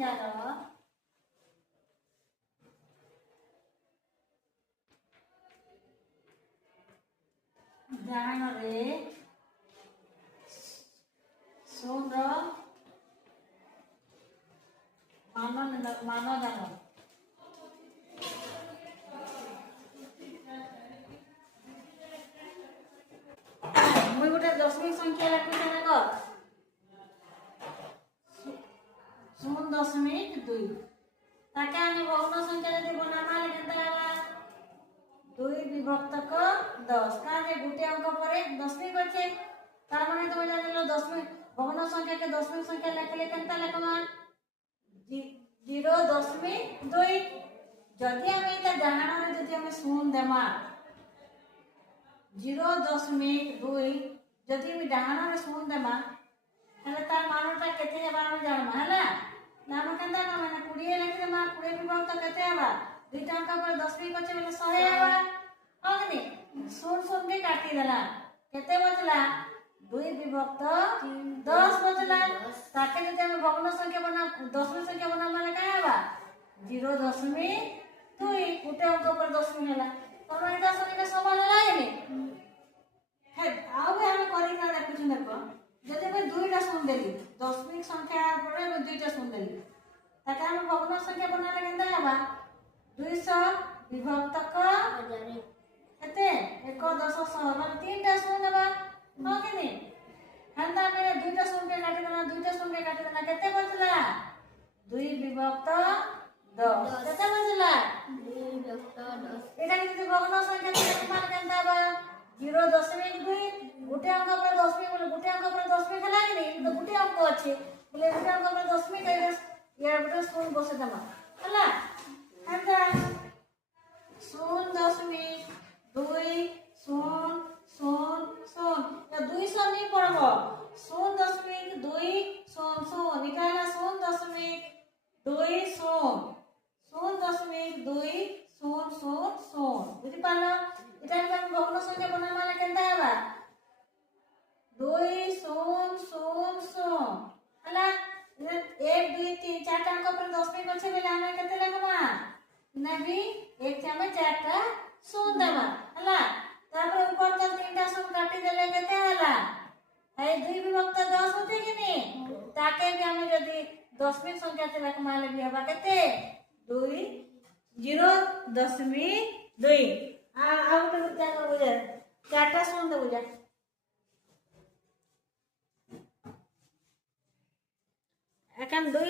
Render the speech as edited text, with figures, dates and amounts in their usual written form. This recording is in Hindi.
ସଂଖ୍ୟାର ଡାହାଣରେ ଶୂନର ମାନ ଜାଣ। मुई गोटे दशमिक संख्या लिखुचे देख 0.2 ताके आमे बहुन संख्या यदि बनामा केनता हवा 2 विभक्तक 10 का जे गुटे अंक परे दशमिक अच्छे तार माने तुम जानिलो दशमिक बहुन संख्या के दशमिक संख्या लिखले केनता लिखमा 0.2 जदि आमे ता डाहाण रे जदि आमे शून्य देमा 0.2 जदि मी डाहाण रे शून्य देमा हले तार मानटा केते हेबा हम जानमा हला नाम केनता ना माने 20 लिख देमा 20 विभक्त केते हेबा दुईटा अंक पर दशमिक अच्छे बोले 100 हेबा अग्नि शून्य शून्य के काटी देला केते बचला 2 विभक्त 10 बचला ताके जदि हम भग्न संख्या बना दशमिक संख्या बना माने का हेबा 0.2 गुटे अंक पर दशमिक होला तोर एटा संख्या समान लागेनी हे आउ हम करी का देखु देखो जदि मैं दुईटा शून्य देली दशमिक संख्या परे मैं दुईटा शून्य देली ताके हम भग्न संख्या बनाले केनता हेबा 200 विभक्तक 1000 केते 1 10 100 मतलब तीनटा शून्य हेबा हो कि नहीं हंता मेरे दुईटा शून्य के काटी देना दुईटा शून्य के काटी देना केते बचला 2 विभक्त 10 केते बचला 2 विभक्त 10 एटा किते भग्न संख्या के मान केनता हेबा 0.2 गुटे अंक पर दशमिक बोले गुटे अंक पर दशमिक हला कि नहीं तो गुटे अंक अच्छे बोले गुटे अंक पर दशमिक है यार गुटे शून्य बसे दमा हला हंता 0.2 0.0 या 200 नहीं पड़बो 0.2 0.0 निकाला 0.2 0.2 बुझी पाला इटा हम भग्न संख्या बना माने केनता हेबा 200 हला 1 2 3 4 अंक पर दशमिक अच्छे बेले हमें केते लिखबा नहीं एक हमें 4टा शून्य देबा हला तापर ऊपर तक 3टा शून्य काटी देले केते हला है 2 विभक्त 10 होते कि नहीं ताके भी हमें यदि दशमिक संख्या से लिखमा ले भी हेबा केते 2 0.2 आउ तो क्या कर बुझा 4टा शून्य बुझा एकान 2